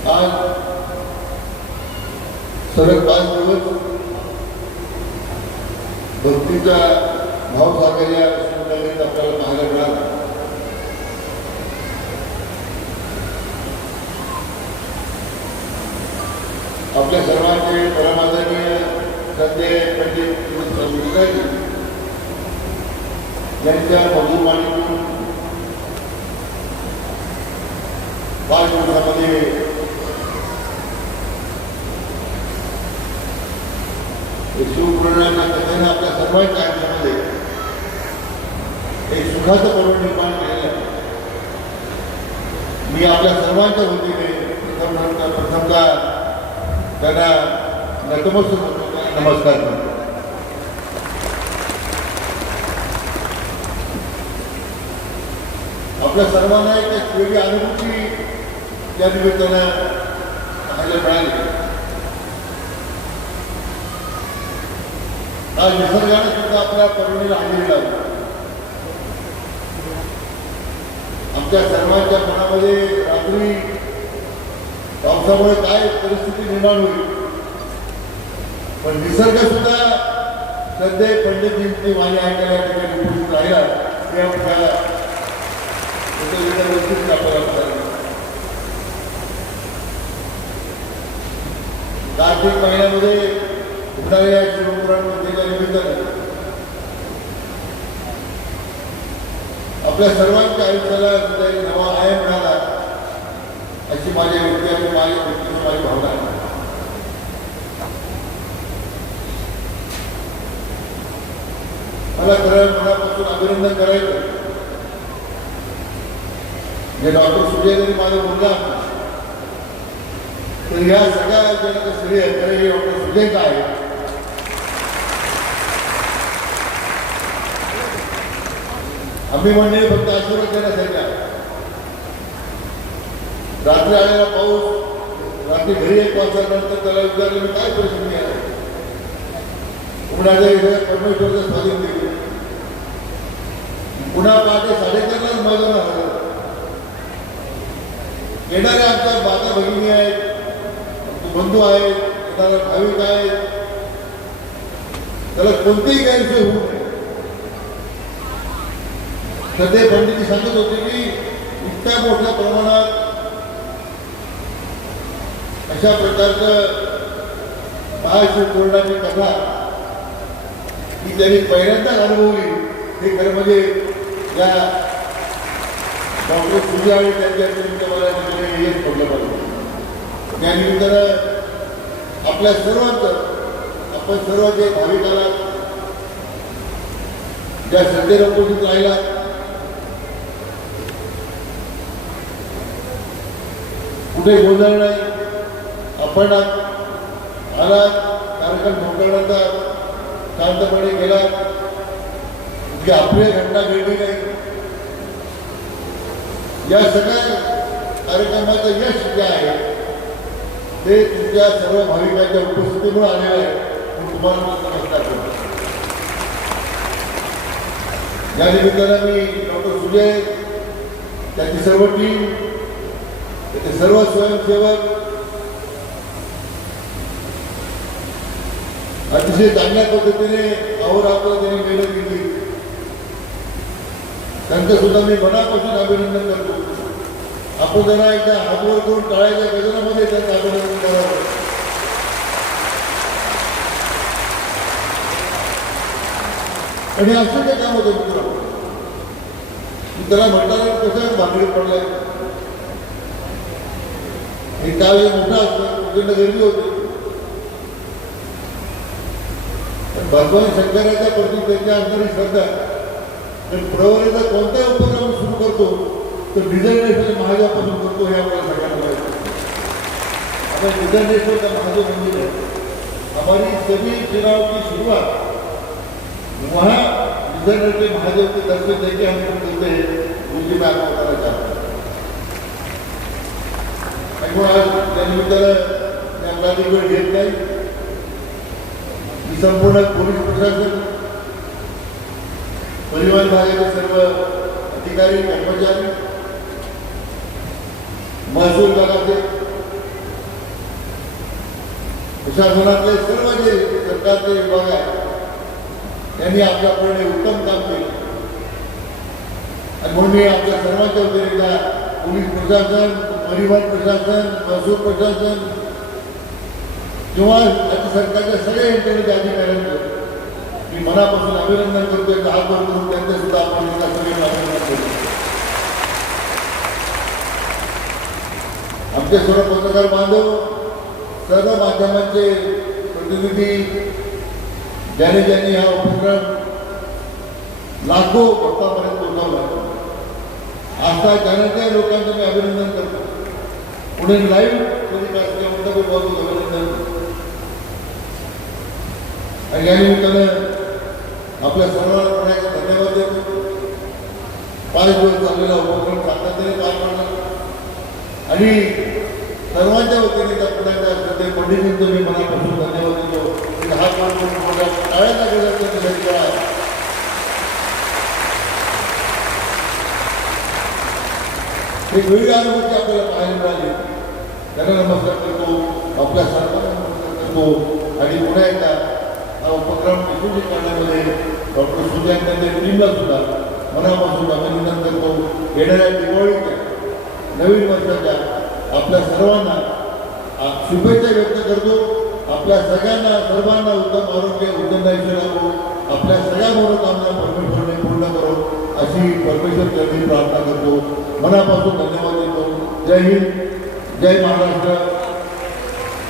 आज सलग पाच दिवस, भक्तीचा भाव सागर या शिवकालीत आपल्याला पाहायला मिळाला. आपल्या सर्वांचे परमादरणीय संजय पंडित मुलाजी यांच्या मधुमानीतून पाच दिवसामध्ये सर्वांच्या आयुष्यामध्ये एक सुखाचं पर्व निर्माण केलेलं आहे मी आपल्या सर्वांच्या वतीने प्रथम प्रथमता त्यांना नतमस्तक होतो, नमस्कार करतो आपल्या सर्वांना एक वेगळी अनुभूती या निमित्तानं पाहायला मिळाली आज निसर्गाने सुद्धा आपल्या परवानीला हजेरी लावली. आमच्या सर्वांच्या मनामध्ये रात्री पावसामुळे काय परिस्थिती निर्माण होईल? पण निसर्ग सुद्धा सध्या पंडितजींची वाणी ऐकायला या ठिकाणी उपस्थित राहिला ते आपल्या त्याच्या आपल्याला कार्तिक महिन्यामध्ये होणाऱ्या शिवपुराण पूजेच्या निमित्तानं आपल्या सर्वांच्या आयुष्याला सुद्धा एक नवा आय मिळाला अशी माझ्या व्यक्ती आणि माझ्या व्यक्तीची माझी भावना आहे मला खरं मनापासून अभिनंदन करायचं जे डॉक्टर सुजय यांनी माझं बोलला तर ह्या सगळ्या ज्या स्त्री आहेत तर हे डॉक्टर सुजयचा आहे आम्ही म्हणणे फक्त आशीर्वाद देण्यासाठी रात्री आलेला पाऊस रात्री घरी एक वाजल्यानंतर त्याला विचारलं मी काय परिस्थिती आहे कुणाच्या इथे परमेश्वरचं स्वाधीन दिले पुन्हा पहाटे साडेचारलाच मैदान आलं येणारे आमच्या माता भगिनी आहेत बंधू आहेत येणारा भाविक आहेत. त्याला कोणतीही गैरसोय होऊ नये. सध्या पंडितजी सांगत होते की इतक्या मोठ्या प्रमाणात अशा प्रकारचं महाशिव कोरडाची कथा ही त्यांनी पहिल्यांदाच अनुभवली. हे खरं म्हणजे या डॉक्टर सुजा आणि त्यांच्या निमित्त मला तिकडे हेच पडलं पाहिजे. त्यानिमित्तानं आपल्या सर्वांचं आपण सर्व जे भाविकाला ज्या संधी उपस्थित राहिला कुठे गोंधळ नाही. आपण आला कार्यक्रम संपल्यानंतर शांतपणे गेला इतकी आपली घटना घडली नाही. या सगळ्या कार्यक्रमाचं यश जे आहे ते तुमच्या सर्व भाविकांच्या उपस्थितीमुळे आलेलं आहे. मी तुम्हाला नमस्कार करतो. या निमित्तानं मी डॉक्टर सुजय त्याची सर्व टीम येथे सर्व स्वयंसेवक अतिशय चांगल्या पद्धतीने अहोरात्र त्यांनी मेहनत घेतली. त्यांचं सुद्धा मी मनापासून अभिनंदन करतो. आपण जरा एकदा हातवर करून टाळायच्या गजनामध्ये त्यांचं अभिनंदन करावं. आणि असं ते काम होतं मित्र त्याला म्हणताना कसं भांगडी पडलाय हे काळ मोठा असतो प्रचंड गर्दी होती भगवान शंकराच्या प्रती त्यांच्या अंतरी श्रद्धा. पण प्रवरेचा कोणताही उपक्रम सुरू करतो तो डिझायनेश्वर महाजापासून करतो हे आपल्याला सगळ्यांना माहिती आता डिझायनेश्वर महादेव मंदिर आहे. हमारी सभी चुनाव की शुरुआत. वहाँ डिजाइनर महादेव के दर्शन देके हम लोग करते हैं मुझे मैं आपको बताना चाहता हूँ. आणि आज त्या निमित्तानं वेळ घेत नाही. मी संपूर्ण पोलीस प्रशासन परिवहन विभागाचे सर्व अधिकारी कर्मचारी महसूल विभागाचे प्रशासनातले सर्व जे सरकारचे विभाग आहेत त्यांनी आपल्याकडे उत्तम काम केलं. आणि म्हणून मी आपल्या सर्वांच्या वतीने पोलीस प्रशासन परिवहन प्रशासन महसूल प्रशासन किंवा राज्य सरकारच्या सगळ्या यंत्रणेच्या अधिकाऱ्यांचं मी मनापासून अभिनंदन करतो एकदा हात वर करून त्यांचे सुद्धा आपण एकदा सगळे अभिनंदन करतो आमचे सर्व पत्रकार बांधव सर्व माध्यमांचे प्रतिनिधी ज्याने ज्यांनी हा उपक्रम लाखो भक्तापर्यंत पोहोचवला. आता जनतेच्या लोकांचं मी अभिनंदन करतो. पुढे लाइव टेलिकास्ट केल्याबद्दल मी बहुत बहुत अभिनंदन आणि या निमित्तानं आपल्या सर्वांना पुन्हा धन्यवाद देतो. पाच दिवस चाललेला उपक्रम सातत्याने पार पाडला. आणि सर्वांच्या वतीने त्या पुण्याच्या एकदा पंडितजींचं मी मनापासून धन्यवाद देतो. हा काम करून मोठ्या टाळ्याचा गरज एक वेगळी अनुभूती आपल्याला पाहायला मिळाली. त्यांना नमस्कार करतो आपल्या सर्वांना नमस्कार करतो. आणि पुन्हा एकदा हा उपक्रम यशस्वी करण्यामध्ये डॉक्टर सुजय आणि त्यांच्या टीमला सुद्धा मनापासून अभिनंदन करतो. येणाऱ्या दिवाळीच्या नवीन वर्षाच्या आपल्या सर्वांना शुभेच्छा व्यक्त करतो. आपल्या सगळ्यांना सर्वांना జై మాధవ